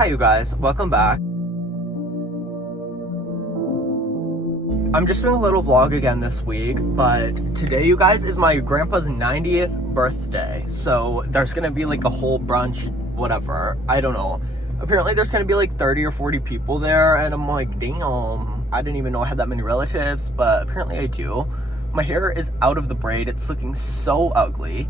Hi you guys, welcome back. I'm just doing a little vlog again this week, but today you guys is my grandpa's 90th birthday. So there's gonna be like a whole brunch, whatever, I don't know. Apparently there's gonna be like 30 or 40 people there, and I'm like, damn, I didn't even know I had that many relatives, but apparently I do. My hair is out of the braid, it's looking so ugly.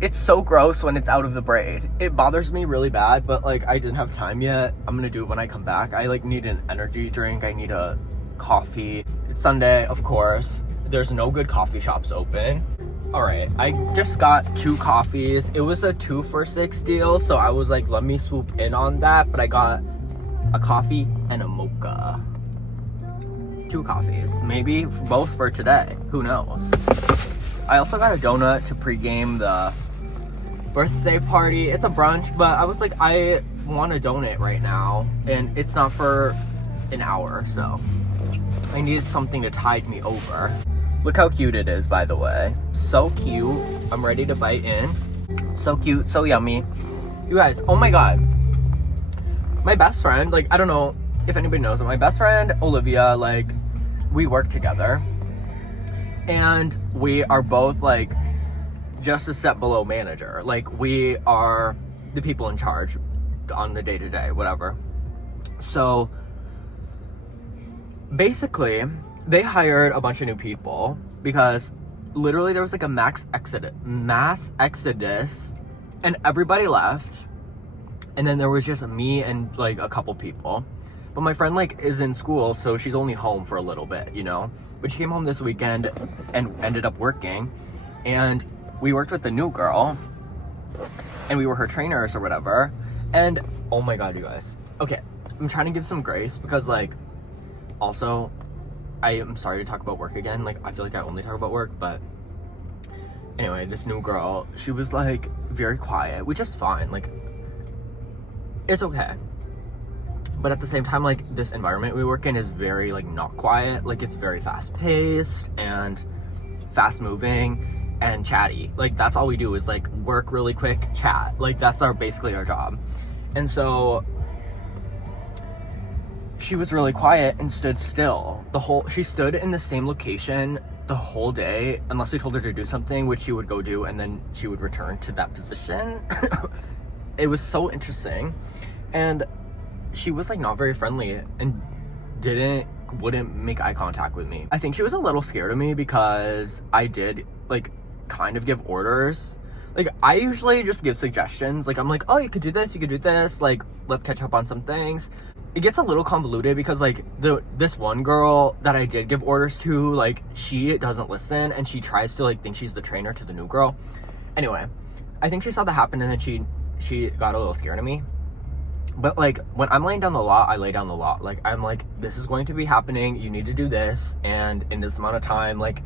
It's so gross when it's out of the braid. It bothers me really bad, but like I didn't have time yet. I'm gonna do it when I come back. I like need an energy drink, I need a coffee. It's Sunday, of course. There's no good coffee shops open. All right, I just got 2 coffees. It was a 2 for $6 deal, so I was like, let me swoop in on that, but I got a coffee and a mocha. 2 coffees, maybe both for today, who knows. I also got a donut to pregame the birthday party. It's a brunch, but I was like, I want to donate right now, and it's not for an hour, so I needed something to tide me over. Look how cute it is, by the way. So cute. I'm ready to bite in. So cute, so yummy. You guys, oh my god. My best friend, like, I don't know if anybody knows, but my best friend, Olivia, like, we work together. And we are both, like, just a step below manager. Like, we are the people in charge on the day-to-day, whatever. So basically, they hired a bunch of new people because literally there was like a mass exodus and everybody left. And then there was just me and like a couple people. But my friend like is in school, so she's only home for a little bit, you know? But she came home this weekend and ended up working. And we worked with the new girl and we were her trainers or whatever. And oh my god, you guys. Okay, I'm trying to give some grace because like, also, I am sorry to talk about work again. Like, I feel like I only talk about work, but anyway, this new girl, she was like very quiet, which is fine. Like, it's okay. But at the same time, like, this environment we work in is very like not quiet. Like, it's very fast paced and fast moving and chatty. Like, that's all we do is like work really quick, chat. Like, that's basically our job. And so she was really quiet and stood still. She stood in the same location the whole day, unless we told her to do something, which she would go do, and then she would return to that position. It was so interesting. And she was like not very friendly and wouldn't make eye contact with me. I think she was a little scared of me because I did like kind of give orders. Like, I usually just give suggestions. Like, I'm like, oh, you could do this, you could do this, like, let's catch up on some things. It gets a little convoluted because like this one girl that I did give orders to, like, she doesn't listen and she tries to like think she's the trainer to the new girl. Anyway, I think she saw that happen and then she got a little scared of me. But like, when I'm laying down the law, I lay down the law. Like, I'm like, this is going to be happening, you need to do this, and in this amount of time, like,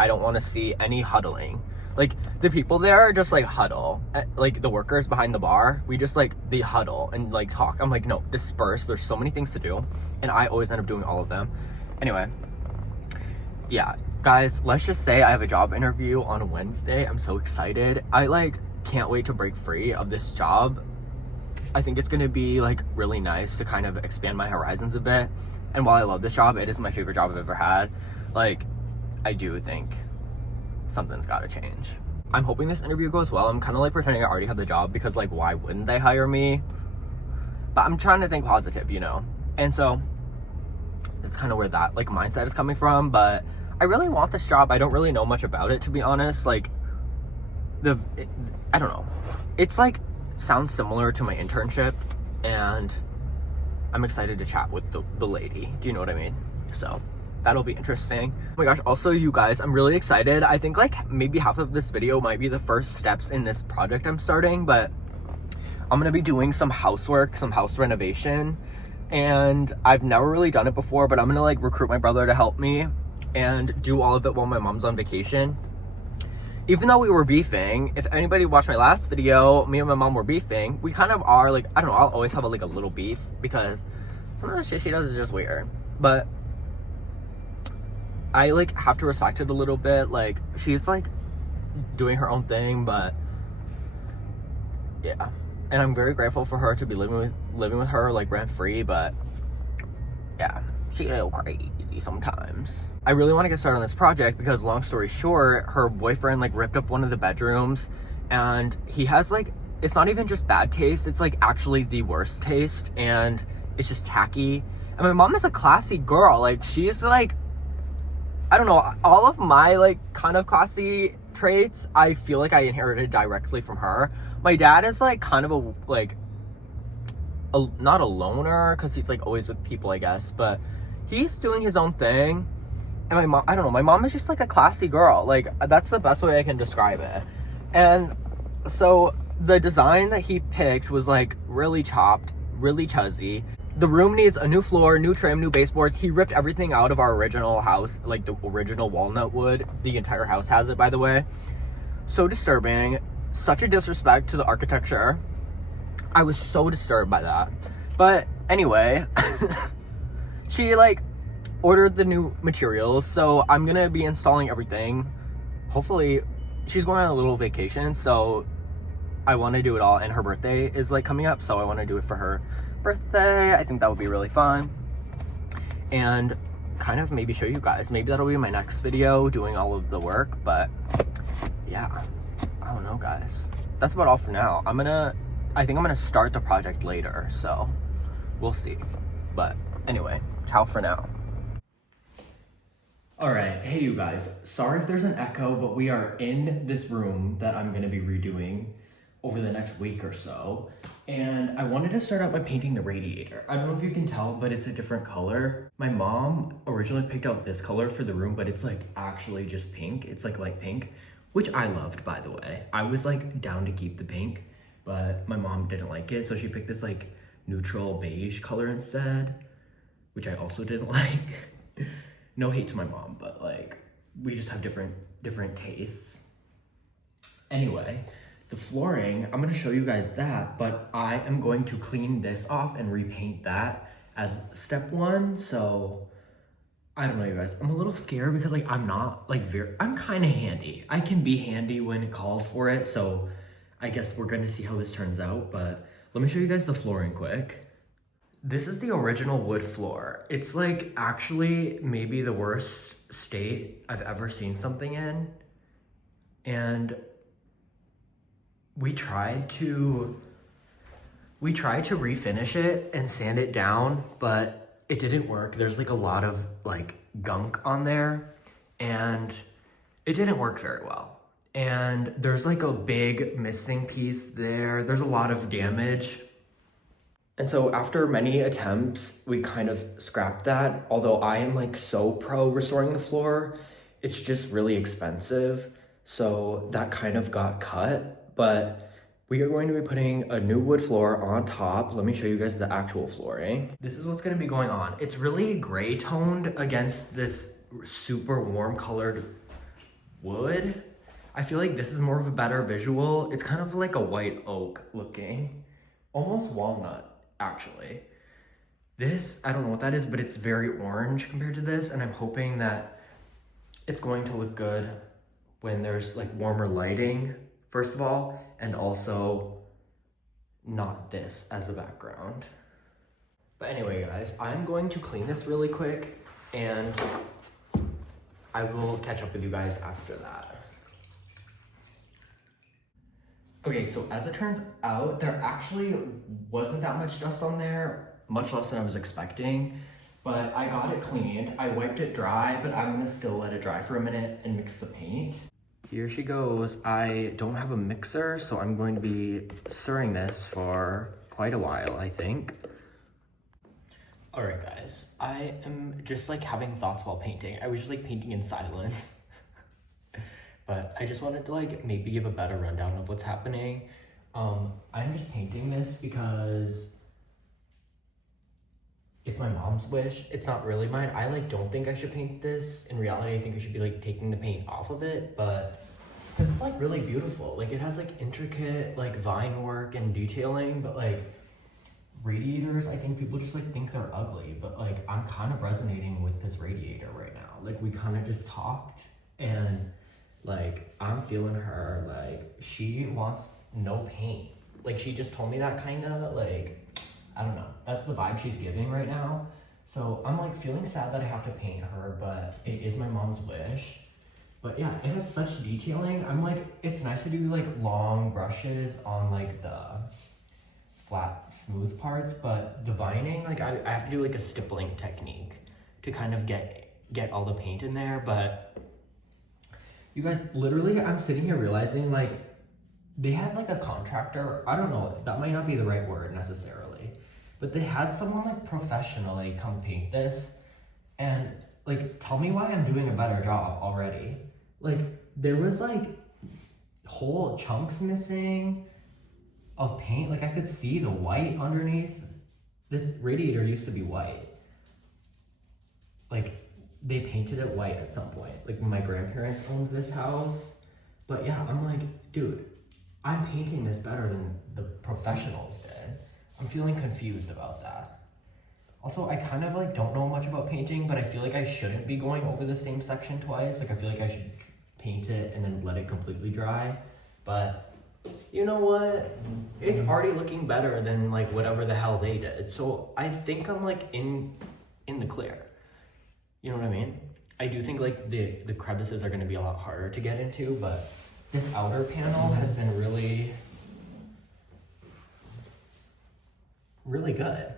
I don't want to see any huddling. Like, the people there just like huddle. Like, the workers behind the bar, we just like, they huddle and like talk. I'm like, no, disperse. There's so many things to do. And I always end up doing all of them. Anyway, yeah, guys, let's just say I have a job interview on Wednesday. I'm so excited. I like can't wait to break free of this job. I think it's gonna be like really nice to kind of expand my horizons a bit. And while I love this job, it is my favorite job I've ever had. Like, I do think something's got to change. I'm hoping this interview goes well. I'm kind of like pretending I already have the job because like, why wouldn't they hire me? But I'm trying to think positive, you know? And so that's kind of where that like mindset is coming from. But I really want this job. I don't really know much about it, to be honest. Like, I don't know. It's like, sounds similar to my internship, and I'm excited to chat with the lady. Do you know what I mean? So that'll be interesting. Oh my gosh, also you guys, I'm really excited. I think like maybe half of this video might be the first steps in this project I'm starting, but I'm gonna be doing some housework, some house renovation, and I've never really done it before, but I'm gonna like recruit my brother to help me and do all of it while my mom's on vacation. Even though we were beefing, if anybody watched my last video, me and my mom were beefing. We kind of are like, I don't know, I'll always have like a little beef because some of the shit she does is just weird. But I like have to respect it a little bit. Like, she's like doing her own thing, but yeah, and I'm very grateful for her to be living with her like rent free, but yeah, she's a little crazy sometimes. I really want to get started on this project because, long story short, her boyfriend like ripped up one of the bedrooms, and he has like, it's not even just bad taste, it's like actually the worst taste, and it's just tacky. And my mom is a classy girl. Like, she's like, I don't know, all of my like kind of classy traits, I feel like I inherited directly from her. My dad is like kind of a like not a loner, because he's like always with people, I guess, but he's doing his own thing. And my mom, I don't know, my mom is just like a classy girl. Like, that's the best way I can describe it. And so the design that he picked was like really chopped, really chuzzy. The room needs a new floor, new trim, new baseboards. He ripped everything out of our original house, like the original walnut wood. The entire house has it, by the way. So disturbing. Such a disrespect to the architecture. I was so disturbed by that. But anyway, she like ordered the new materials, so I'm gonna be installing everything. Hopefully, she's going on a little vacation, so I want to do it all, and her birthday is like coming up, so I want to do it for her birthday. I think that would be really fun, and kind of maybe show you guys. Maybe that'll be my next video, doing all of the work. But yeah, I don't know, guys. That's about all for now. I think I'm gonna start the project later, so we'll see. But anyway, ciao for now. All right, hey you guys, sorry if there's an echo, but we are in this room that I'm gonna be redoing over the next week or so. And I wanted to start out by painting the radiator. I don't know if you can tell, but it's a different color. My mom originally picked out this color for the room, but it's like actually just pink. It's like light pink, which I loved, by the way. I was like down to keep the pink, but my mom didn't like it, so she picked this like neutral beige color instead, which I also didn't like. No hate to my mom, but like, we just have different tastes. Anyway, the flooring, I'm gonna show you guys that, but I am going to clean this off and repaint that as step one. So I don't know, you guys, I'm a little scared because like, I'm not like I'm kind of handy. I can be handy when it calls for it. So I guess we're gonna see how this turns out, but let me show you guys the flooring quick. This is the original wood floor. It's like actually maybe the worst state I've ever seen something in. And we tried to refinish it and sand it down, but it didn't work. There's like a lot of like gunk on there, and it didn't work very well. And there's like a big missing piece there. There's a lot of damage. And so after many attempts, we kind of scrapped that. Although I am like so pro restoring the floor, it's just really expensive. So that kind of got cut, but we are going to be putting a new wood floor on top. Let me show you guys the actual flooring. This is what's gonna be going on. It's really gray toned against this super warm colored wood. I feel like this is more of a better visual. It's kind of like a white oak looking, almost walnut. Actually, this, I don't know what that is, but it's very orange compared to this, and I'm hoping that it's going to look good when there's like warmer lighting, first of all, and also not this as a background. But anyway, guys, I'm going to clean this really quick, and I will catch up with you guys after that. Okay, so as it turns out, there actually wasn't that much dust on there, much less than I was expecting, but I got it cleaned. I wiped it dry, but I'm gonna still let it dry for a minute and mix the paint. Here she goes. I don't have a mixer, so I'm going to be stirring this for quite a while, I think. All right, guys, I am just like having thoughts while painting. I was just like painting in silence. But I just wanted to like maybe give a better rundown of what's happening. I'm just painting this because it's my mom's wish. It's not really mine. I like don't think I should paint this. In reality, I think I should be like taking the paint off of it, but because it's like really beautiful. Like it has like intricate like vine work and detailing, but like radiators, I think people just like think they're ugly, but like I'm kind of resonating with this radiator right now. Like we kind of just talked, and like I'm feeling her. Like she wants no paint. Like, she just told me that kind of, like, I don't know. That's the vibe she's giving right now. So I'm like feeling sad that I have to paint her, but it is my mom's wish. But yeah, it has such detailing. I'm like, it's nice to do like long brushes on like the flat, smooth parts, but divining, like I have to do like a stippling technique to kind of get all the paint in there. But you guys, literally, I'm sitting here realizing like they had like a contractor, I don't know, that might not be the right word necessarily, but they had someone like professionally come paint this and like tell me why I'm doing a better job already. Like there was like whole chunks missing of paint. Like I could see the white underneath. This radiator used to be white. Like they painted it white at some point. Like when my grandparents owned this house. But yeah, I'm like, dude, I'm painting this better than the professionals did. I'm feeling confused about that. Also, I kind of like don't know much about painting, but I feel like I shouldn't be going over the same section twice. Like I feel like I should paint it and then let it completely dry. But you know what? It's already looking better than like whatever the hell they did. So I think I'm like in the clear. You know what I mean? I do think like the crevices are going to be a lot harder to get into, but this outer panel has been really good.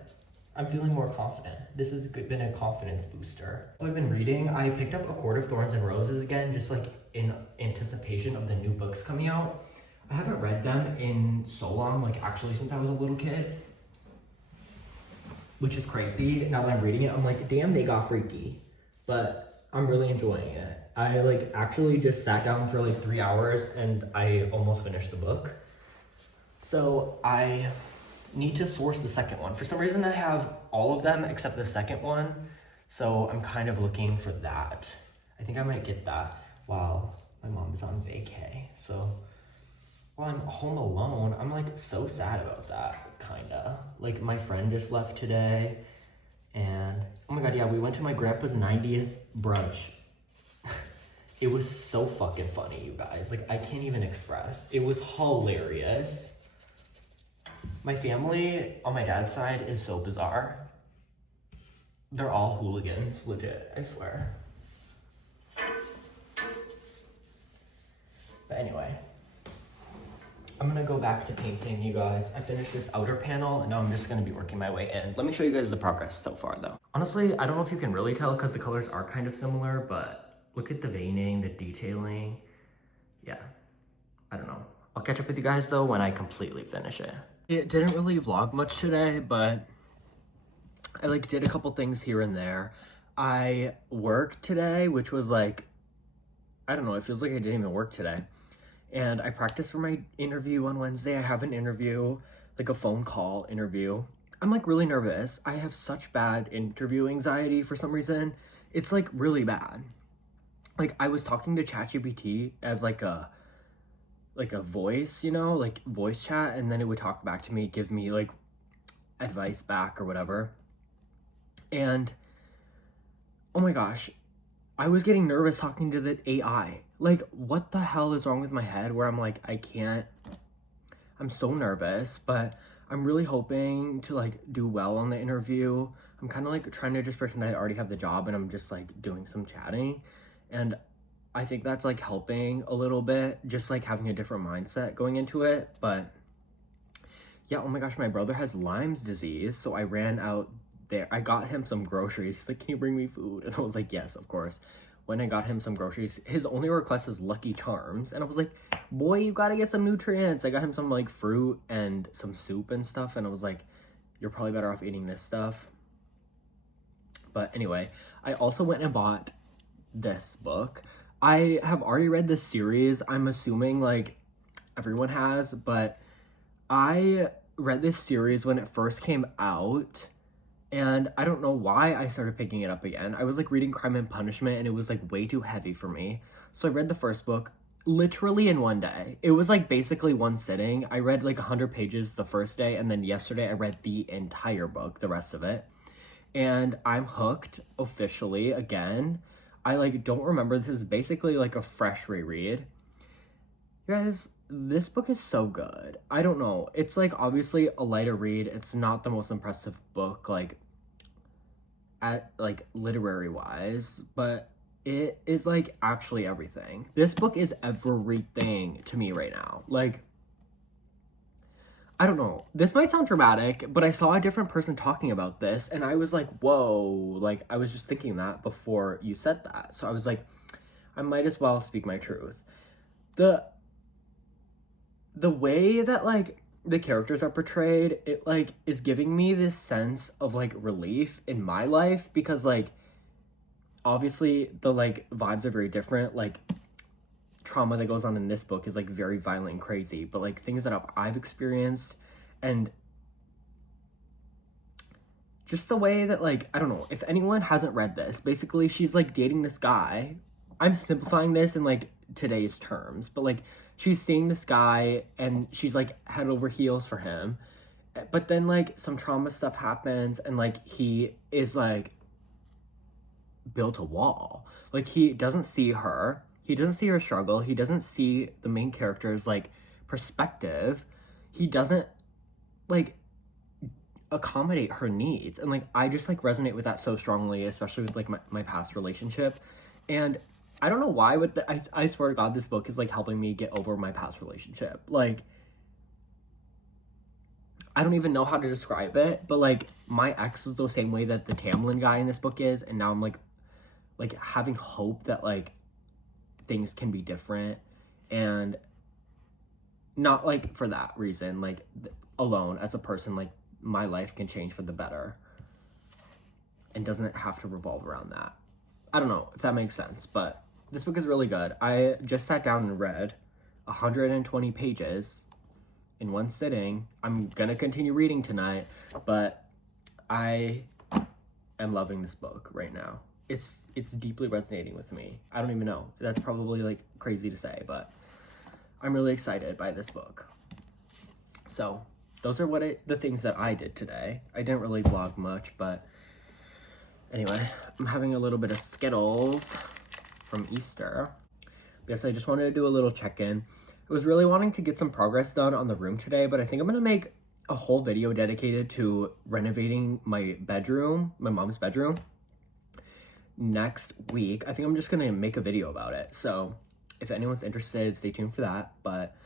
I'm feeling more confident. This has been a confidence booster. I've been reading. I picked up A Court of Thorns and Roses again, just like in anticipation of the new books coming out. I haven't read them in so long, like actually since I was a little kid, which is crazy. Now that I'm reading it, I'm like, damn, they got freaky, but I'm really enjoying it. I like actually just sat down for like 3 hours and I almost finished the book. So I need to source the second one. For some reason I have all of them except the second one. So I'm kind of looking for that. I think I might get that while my mom's on vacay. So while I'm home alone, I'm like so sad about that, kinda. Like my friend just left today and oh my God, yeah, we went to my grandpa's 90th brunch. It was so fucking funny, you guys. Like I can't even express. It was hilarious. My family on my dad's side is so bizarre. They're all hooligans, legit, I swear. But anyway, I'm gonna go back to painting, you guys. I finished this outer panel and now I'm just gonna be working my way in. Let me show you guys the progress so far though. Honestly, I don't know if you can really tell because the colors are kind of similar, but look at the veining, the detailing. Yeah, I don't know. I'll catch up with you guys though when I completely finish it. It didn't really vlog much today, but I like did a couple things here and there. I worked today, which was like, I don't know, it feels like I didn't even work today. And I practiced for my interview on Wednesday. I have an interview, like a phone call interview. I'm like really nervous. I have such bad interview anxiety for some reason. It's like really bad. Like I was talking to ChatGPT as like a voice, you know, like voice chat, and then it would talk back to me, give me like advice back or whatever. And oh my gosh, I was getting nervous talking to the AI. Like what the hell is wrong with my head where I'm like, I'm so nervous, but I'm really hoping to like do well on the interview. I'm kind of like trying to just pretend I already have the job and I'm just like doing some chatting. And I think that's like helping a little bit, just like having a different mindset going into it. But yeah, oh my gosh, my brother has Lyme's disease. So I ran out there. I got him some groceries. He's like, can you bring me food? And I was like, yes, of course. When I got him some groceries, his only request is Lucky Charms. And I was like, boy, you gotta get some nutrients. I got him some like fruit and some soup and stuff. And I was like, you're probably better off eating this stuff. But anyway, I also went and bought this book. I have already read this series. I'm assuming like everyone has, but I read this series when it first came out and I don't know why I started picking it up again. I was like reading Crime and Punishment and it was like way too heavy for me. So I read the first book literally in one day. It was like basically one sitting. I read like 100 pages the first day and then yesterday I read the entire book, the rest of it. And I'm hooked officially again. I like don't remember. This is basically like a fresh reread. You guys, this book is so good. I don't know. It's like obviously a lighter read. It's not the most impressive book like at like literary wise, but it is like actually everything. This book is everything to me right now. Like, I don't know. This might sound dramatic, but I saw a different person talking about this and I was like, whoa, like I was just thinking that before you said that. So I was like, I might as well speak my truth. The way that like the characters are portrayed, it like is giving me this sense of like relief in my life because like obviously the like vibes are very different. Like trauma that goes on in this book is like very violent and crazy, but like things that I've experienced and just the way that like, I don't know, if anyone hasn't read this, basically she's like dating this guy. I'm simplifying this in like today's terms, but like she's seeing this guy and she's like head over heels for him. But then like some trauma stuff happens and like he is like built a wall. Like he doesn't see her. He doesn't see her struggle. He doesn't see the main character's like perspective. He doesn't like accommodate her needs. And like I just like resonate with that so strongly, especially with like my past relationship. And I don't know why, but I swear to God, this book is like helping me get over my past relationship. Like, I don't even know how to describe it, but like my ex is the same way that the Tamlin guy in this book is, and now I'm like having hope that like things can be different, and not like for that reason, like alone as a person, like my life can change for the better, and doesn't have to revolve around that. I don't know if that makes sense, but this book is really good. I just sat down and read 120 pages in one sitting. I'm gonna continue reading tonight, but I am loving this book right now. It's deeply resonating with me. I don't even know. That's probably like crazy to say, but I'm really excited by this book. So those are the things that I did today. I didn't really vlog much, but anyway, I'm having a little bit of Skittles from Easter. Yes, I just wanted to do a little check-in. I was really wanting to get some progress done on the room today, but I think I'm gonna make a whole video dedicated to renovating my bedroom, my mom's bedroom, next week. I think I'm just gonna make a video about it. So if anyone's interested, stay tuned for that. But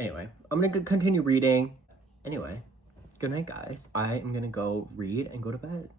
anyway, I'm gonna continue reading. Anyway, good night, guys. I am gonna go read and go to bed.